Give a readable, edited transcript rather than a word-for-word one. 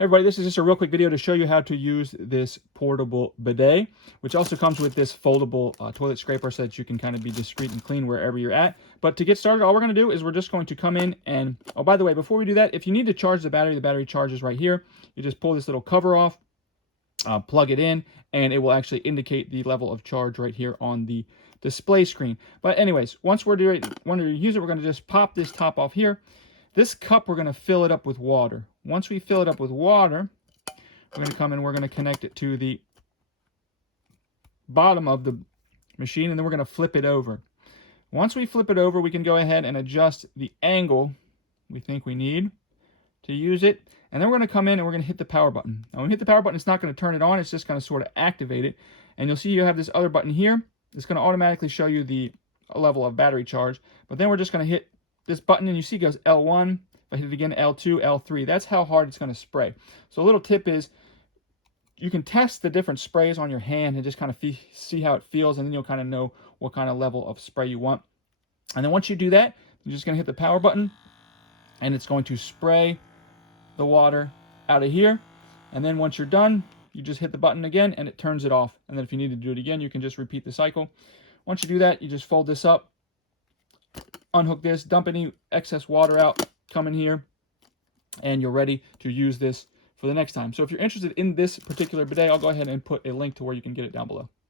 Everybody, this is just a real quick video to show you how to use this portable bidet, which also comes with this foldable toilet scraper so that you can kind of be discreet and clean wherever you're at. But to get started, all we're going to do is we're just going to come in and, oh, by the way, before we do that, if you need to charge the battery charges right here. You just pull this little cover off, plug it in, and it will actually indicate the level of charge right here on the display screen. But anyways, once we're ready to use it, we're going to just pop this top off here. This cup, we're going to fill it up with water. Once we fill it up with water, we're going to come in, we're going to connect it to the bottom of the machine, and then we're going to flip it over. Once we flip it over, we can go ahead and adjust the angle we think we need to use it. And then we're going to come in and we're going to hit the power button. Now, when we hit the power button, it's not going to turn it on. It's just going to sort of activate it. And you'll see you have this other button here. It's going to automatically show you the level of battery charge. But then we're just going to hit this button, and you see it goes L1. If I hit it again, L2, L3. That's how hard it's going to spray. So a little tip is you can test the different sprays on your hand and just kind of see how it feels, and then you'll kind of know what kind of level of spray you want. And then once you do that, you're just going to hit the power button, and it's going to spray the water out of here. And then once you're done, you just hit the button again, and it turns it off. And then if you need to do it again, you can just repeat the cycle. Once you do that, you just fold this up, unhook this, dump any excess water out, come in here, and you're ready to use this for the next time. So if you're interested in this particular bidet, I'll go ahead and put a link to where you can get it down below.